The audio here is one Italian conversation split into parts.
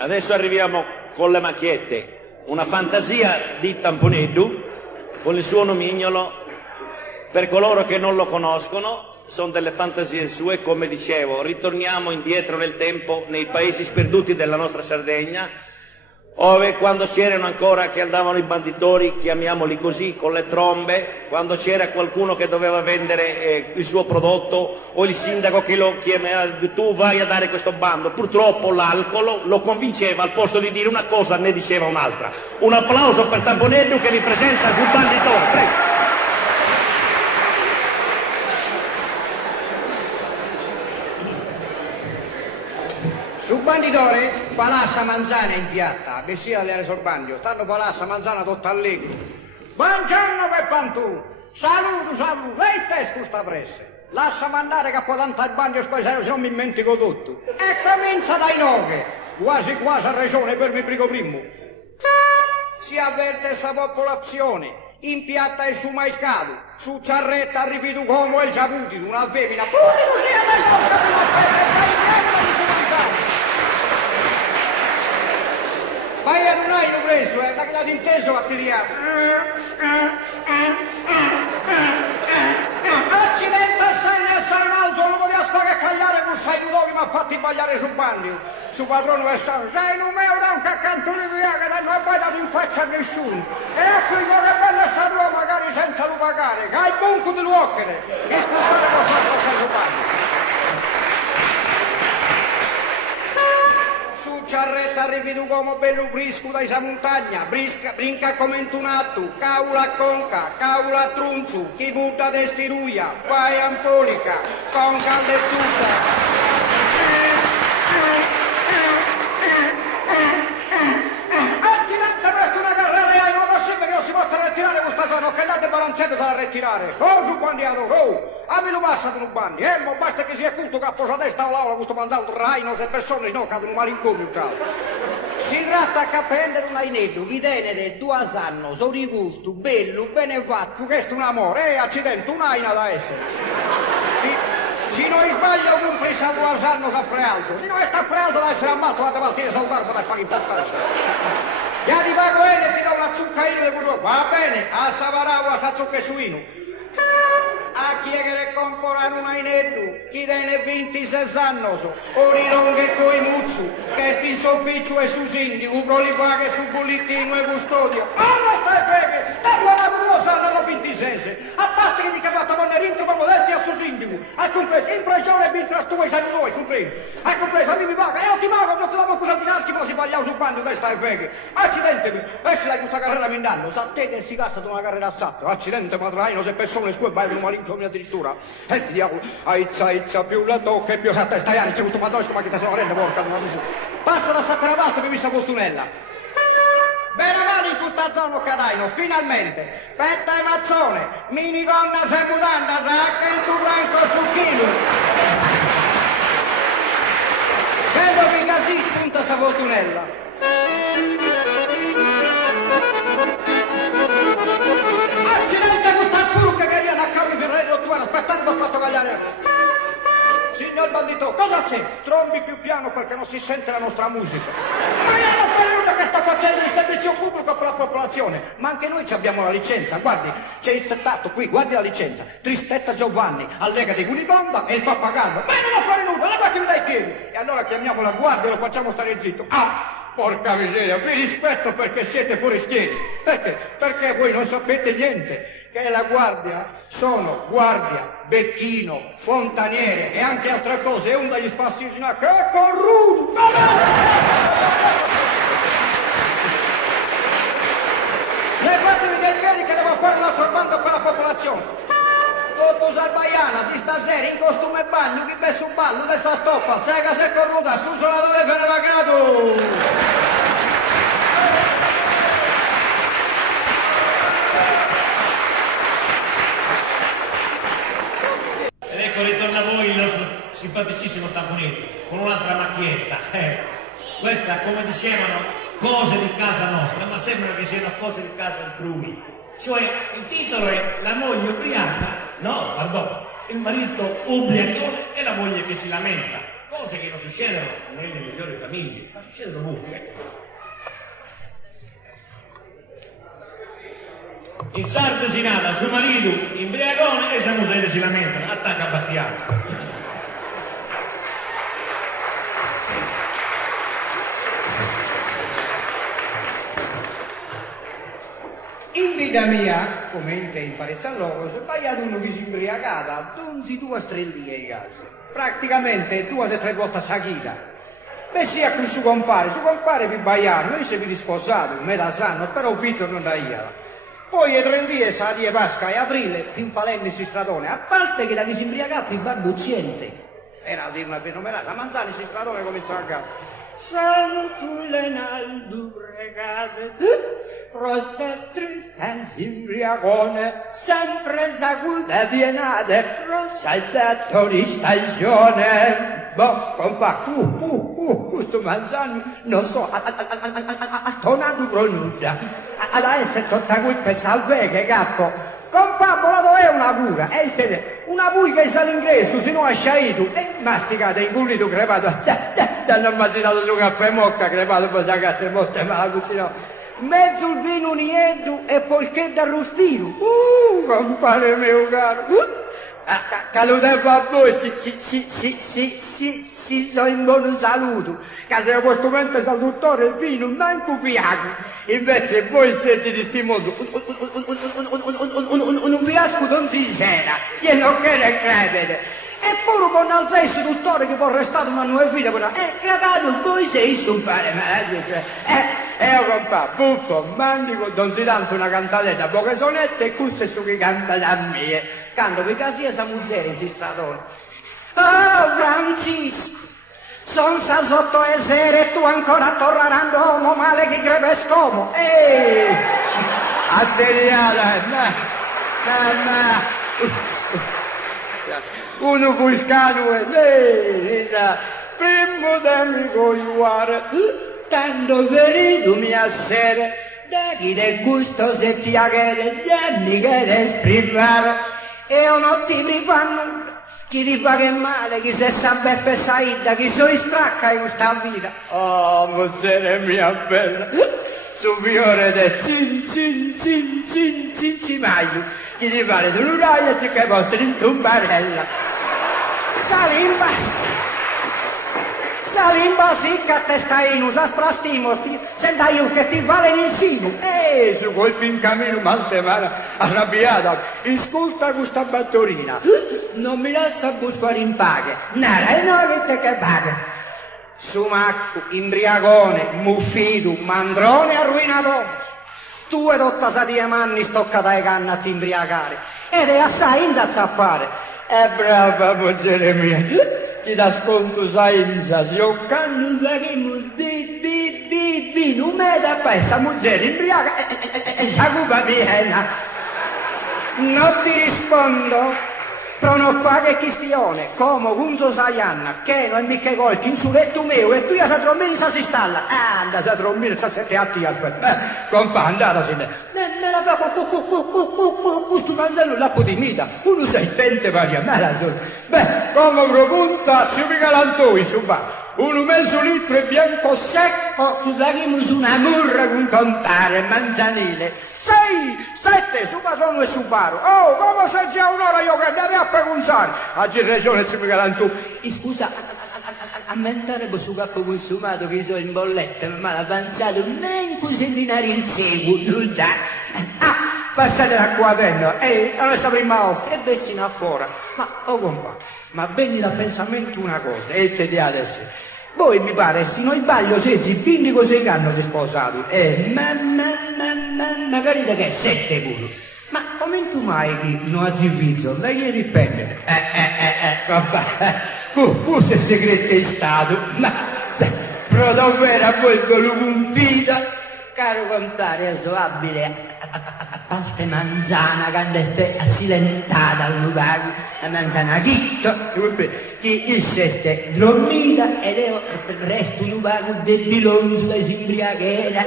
Adesso arriviamo con le macchiette, una fantasia di Tamponeddu con il suo nomignolo. Per coloro che non lo conoscono, sono delle fantasie sue, come dicevo. Ritorniamo indietro nel tempo, nei paesi sperduti della nostra Sardegna, ove quando c'erano ancora che andavano i banditori, chiamiamoli così, con le trombe, quando c'era qualcuno che doveva vendere il suo prodotto, o il sindaco che lo chiamava, tu vai a dare questo bando. Purtroppo l'alcol lo convinceva, al posto di dire una cosa ne diceva un'altra. Un applauso per Tamponeddu che vi presenta sul banditore, prego. Sul banditore, palassa manzana in piatta, bessia alle resorbandio, stanno palassa manzana tutta allegro. Buongiorno Peppantù, saluto, lei te scusta presse. Lascia mandare che poi tanto al bagno spesero se non mi dimentico tutto. E comincia dai nove, quasi a ragione per mi brigo primo. Si avverte essa popolazione, in piatta il su mercato, su ciarretta ripeto come il giavuti, una femmina, pure così alla porta di una femmina, in piatta di su manzana. Vai a un aino preso, da che l'ha inteso attiriamo. Accidente assai ne assai un altro, non poteva spagacagliare con sei nudò che mi ha fatti bagliare sul bagno. Su padrone Vessano, sei un euro anche accanto di via che non hai mai dato in faccia a nessuno. E ecco che bella sta tua magari senza lo pagare, che hai bunco di luochere. E ascoltare può stare passare sul bagno. Su ciarretta ripeto come bello brisco da esa montagna, brinca come intunato, caula conca, caula trunzu, chi butta destiruia, vai ampolica, conca all'ezzuta. Accidente, presto una carrera e non è possibile che non si possa ritirare questa zona, che andate balanzando da ritirare. Oh, su bandiato, oh! A lo passa con un bagno, mo basta che sia culto che ha posato testa all'aula questo manzato traino se persone no cadono malincomio il caso. Si tratta che prendere un ainetto, chi tiene 2 anni, sono riculto, bello, bene fatto, questo è un amore, accidente, un'aina da essere. Se non sbaglio compresa a 2 anni sempre alto, se non sta prealto da essere ammazzato vado a partire salutare per fare importanza. E ti pago e ti do una zuccaina di burro, va bene, a savaragua sa zucca e suino. A chi è che le comprano un ainetto, chi tiene 26 anni, ori lunghe coi muzzu, che sti soppiccio e su sindico, prolifare su bollettino e custodio. Ma non stai bene, da 42 anni alla 26, a parte che di capatta vanno rintro ma modesti a su sindico, hai compreso, impressione bintra stu e sai noi, compreso, hai compreso, a me mi paga, e io ti pago, non te l'avevo accusato di naschi, ma si pagliava sul bando, dai stai bene, accidentemi, esci da questa carriera mindando, sa te che si cassa di una carriera assatto, accidente matraino, se persone sue vai con un come addirittura e diavolo aizza più la tocca e più sa testa anni c'è questo padrone ma che te sono rende porca non so. Passa da Sacravato che mi sa postunella bene male in questa zona cadaino finalmente petta e mazzone minigonna se mutanda sacca in tu blanco sul chilo bello che così spunta sa postunella. Aspettate che ho fatto cagliare. Signor bandito, cosa c'è? Trombi più piano perché non si sente la nostra musica. Ma io non credo che sto facendo il servizio pubblico per la popolazione. Ma anche noi abbiamo la licenza. Guardi, c'è il settato qui, guardi la licenza. Tristezza Giovanni, Allega di Cuniconda e il Pappagallo. Ma io non ho fare nulla, levatemi dai piedi. E allora chiamiamo la guardia e lo facciamo stare zitto. Ah! Porca miseria, vi rispetto perché siete forestieri. Perché? Perché voi non sapete niente. Che la guardia sono guardia, becchino, fontaniere e anche altre cose. E un dagli spassi che è corrutto. Levatemi dai piedi che devo fare un altro bando per la popolazione. Dopo Salvaiana, si stasera in costume e bagno, chi messo un ballo, testa stoppa, sega se cornuta, su suonatore per pagato! Ed ecco ritorna a voi il nostro simpaticissimo Tamponeddu, con un'altra macchietta. Questa, come dicevano, cose di casa nostra, ma sembra che siano cose di casa altrui. Cioè, il titolo è La moglie ubriaca, no, pardon, il marito ubriacone e la moglie che si lamenta. cose che non succedono nelle migliori famiglie, ma succedono ovunque. In sardo si nata, suo marito imbriagone e sua moglie si lamenta, attacca a Bastiano. In vita mia, come in Parezzalloco, sono sbagliato uno che si imbriagata, donzi 2 strellie in casa. Praticamente 2 o 3 volte sachita. Beh sia con suo compare più baiano, noi siamo risposato, metà sanno, spero un pizzo non da io. Poi e 3 lì, Sadia Pasqua e Aprile, in Palermo si stradone, a parte che da chi si imbriagava più barbucciente. Era a dire una fenomenale, a Manzani si stradone cominciava a gara. Santo Lenaldo pregate, rossa strista imbriagone, sempre sacuta pienate, rossa e detto di stagione. Boh, compa, questo Manzani, non so, ha tonato pronuncia, adesso è tutta qui per salvare, capo. Compa, volato è una cura, e te, una pulga che sale ingresso, se no ha sciaito, e masticate, ingullito, crepato, hanno immaginato su caffè mocca, crepato, poi da gatte molte, ma la cucina. Mezzo il vino nieddu e polchetta arrostito. Compare mio caro. Calute a voi, si sono in buon saluto. Che se questo momento salutore il vino, manco fiaco. Invece voi siete di stimoso. Un fiasco non si scena, che non chiede credere. Eppure con al stesso dottore che può restare una nuova vita, però, credato, voi sei su fare meglio, io compà, buffo, mandico, non si tanto una cantaletta, poche sonette e questo è su che canta da me. Canto che casia sa muzzere si stradone. Oh, Francisco, son sa sotto e sere e tu ancora tornando uomo male che crebe scomo. Atteriata, uno vulcano e primo d'amico iuare, tanto venuto mi assere, da chi del gusto se piacere, gli anni che esprimere, e non ti privanno, chi ti fa che male, chi se sa beppe saida, chi so stracca in questa vita. Oh, mozzere mia bella, su fiore del cimaio, chi ti pare tu l'uraia e ti che vostri in tumbarella. Salimba sì che te stai in usa sprastimo, senta io che ti vale in sino. Su colpi in cammino maltemana, arrabbiata, ascolta questa battorina. Non mi lascia buffare in paghe, nara e no che te che paghe. Sumacco, imbriagone, muffito, mandrone arruinato. Tu e dotta sa 10 anni stoccata ai canna a ti imbriagare. Ed è assai in zazzappare. Brava, moglie mia, ti dà sconto sainza, si occanno da che non me da questa moglie imbriaca e la cupa piena. Non ti rispondo. Però non fa che questione, come un so saianna, che non è mica volti in su letto mio e tu ya sa trombini sa si stalla. Anda sa trombini sa 7 atti aspetta. Compa andatesene. Me la fa questo manzello la putimita. Uno sei pente varia, me la so. Beh, come propunta ci mi galantoi su va. 1 mezzo litro e bianco secco, ci daremo su una murra con contare manzanile. 6, 7, su patrono e su baro. Oh, come se già un'ora io che andate a pregunzare. Oggi in regione si mi galantò. Scusa, a mentare su capo consumato che sono in bolletta, ma l'ha avanzato manco centinario il seguito. Passate da qua dentro, non è sta prima volta, e vessino a fuori. Ma, oh compa, ma venni da pensamento una cosa, e te di adesso. Voi mi pare, se non sbaglio, siete 20 così che hanno sposato. Magari da che 7 pure. Ma come tu mai che non ha servizio? Da chi dipende? Compa, questo è segreto di Stato. Ma, però davvero a voi ve lo compita? Caro compare, sono abile a parte manzana, quando stai assilentata al lugar, la manzana chitto, che sceste dormita ed io resto un lugar debilonzo da simbriaghera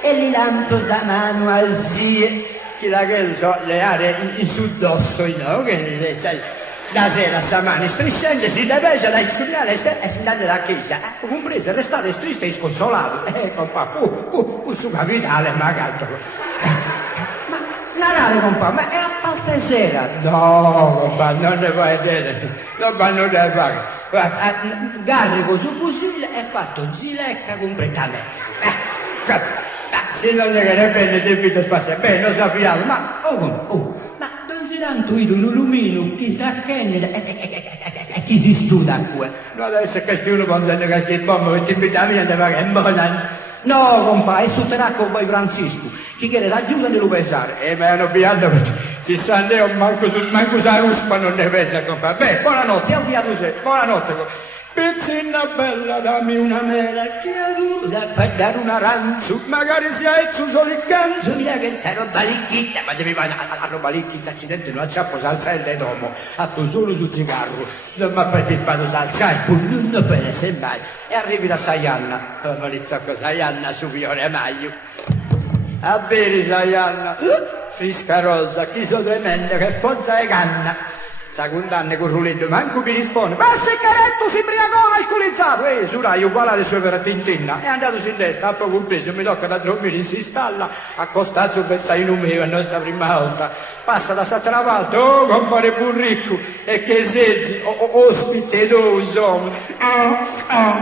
e li lampo sa mano al zie, che la che so, le aree in suddosso, no? Che La sera stamani striscende si deveggia da studiare e si andate da chiesa. Comprese, restate triste e sconsolato. Compà, con suo capitale magari. Ma, narrate compà, ma è a parte sera? No, compà, non ne puoi dire. Compà, non ne puoi. Guarda, Garrico su fucile è fatto zilecca completamente. Se non è che ne prende il vito spazio, beh, lo sappiamo, ma, ma non si dà intuito un lumino, chissà che ne, e chi si studia qui? No, adesso che uno pensando che il bombo che ti invita via, te va che è buona. No, compà, è superare con voi Francisco, chi chiede l'aiuto non lo pesare. Ma hanno pianto perché si sta lì, manco sa ruspa non ne pesa, compà. Beh, buonanotte, avviato sé, buonanotte. Pizzina bella, dammi una mela, che adoro per dare un arancio, magari sia ezzo solo il canto, via che sta roba licchitta, ma devi fare la roba licchitta, accidente, non acciappo salselle domo, atto solo su cigarro, non mi ha pippato salsai, non bene semmai, e arrivi da Saianna, Malizzacco Saianna su Fiore Maio, a bere Saianna, frisca rosa, chi so tremenda, che forza è canna. Sa condanne con Ruletto, manco mi risponde. Ma se caretto si briagò alcolizzato! Surai, uguale alle sue per tintinna. È andato in testa, ha proprio preso, mi tocca da dormire, si installa, accostato sul festaino mio, a nostra prima volta. Passa da sotto la parte, oh, compare Burricco, e che seggi, ospite tu, insomma.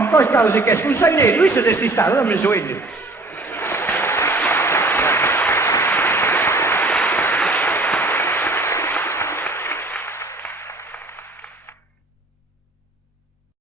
Poi causa che scusa, lui si è stato, non mi so